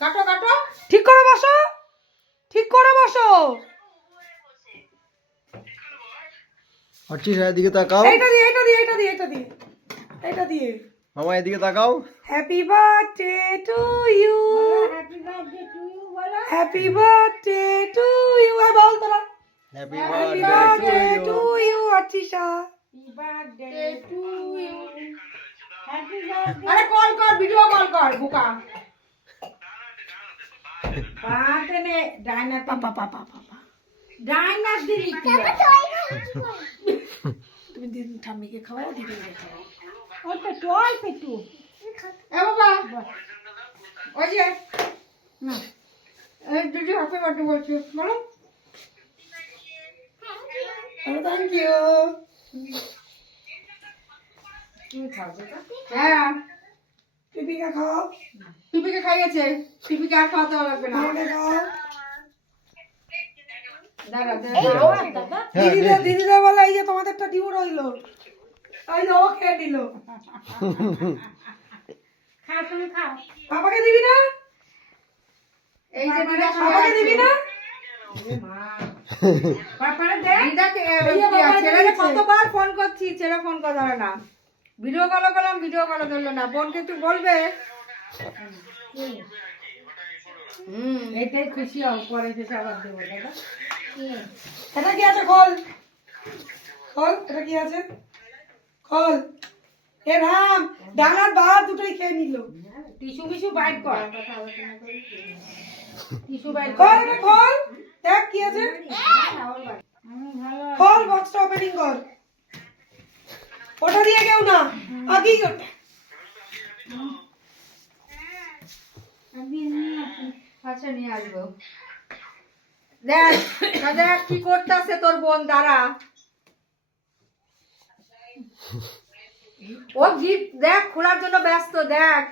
কাটো কাটো, ঠিক করে বসো, ঠিক করে বসো। হচ্ছিস এদিকে তাকাও। এইটা দিয়ে, এইটা দিয়ে, এইটা দিয়ে, এইটা দিয়ে, এইটা দিয়ে। মামা এদিকে তাকাও। Happy birthday to you, happy birthday to you বলো। Happy birthday to you. বল তোরা, happy happy birthday birthday to to you. You Archisha. Happy birthday to you. Happy birthday. আরে কল কর, ভিডিও কল কর বুকা। পাতে নে ডাইনার পাপা পাপা পাপা, ডাইনার দিলি কি? তুমি দিন ঠাম্মিকে খাওয়াও, দিদিকে খাওয়াও। অল্প একটু অল্প একটু। এ বাবা ওই যে না, এই দিদি হ্যাপি বার্থডে বলছে বলো। Thank you. তুমি খাবে না? হ্যাঁ, পিপিকে খাওয়াও, পিপিকে খাইয়েছে, পিপিকে আর খাওয়াতে লাগবে না। আমাকে খাওয়াও। দাঁড়া দাঁড়া। হ্যাঁ, দিদিদের, দিদিদের বলে এই যে তোমাদেরটা ডিউ রইলো, এই যে ও খেয়ে নিল। খা তুমি খাও। পাপাকে দিবি না? এই যে দিদা পাপাকে দিবি না? পাপারে দে। দিদাকে এই যে বাবা ছেলেকে দিয়েছে। কতবার ফোন করছি, ছেলে ফোন করে ধরে না। ভিডিও কল করলাম, ভিডিও কল ধরলো না। বোনকে একটু বলবে। এটাই খুশি হও, পরে যে আবার দেবো দাদা। এটা কি আছে? খোল, খোল, এটা কি আছে? খোল। এ রাম, ডানার বাহার দুটোই খেয়ে নিল। টিস্যু মিশু বাইট কর, টিস্যু বাইট খোল, কর। এটা খোল, দেখ কি আছে। খোল, বক্সটা ওপেনিং কর। ওটা দিয়ে কেউ না, আগেই ওটা। আচ্ছা নিয়ে আসবো। দেখ দেখ কি করতেছে তোর বোন, দাঁড়া। ও গিফট দেখ খোলার জন্য ব্যস্ত, দেখ।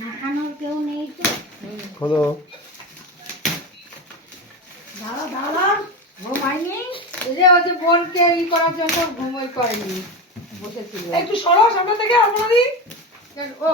নাকানোর কেউ নেই তো। খোলো। দাঁড়া দাঁড়া, ঘুমায়নি, এই যে ওই যে বোনকে ই করার জন্য ঘুমোই করেনি, বসেছিল। একটু সরো সামনে থেকে, আপনারই। ও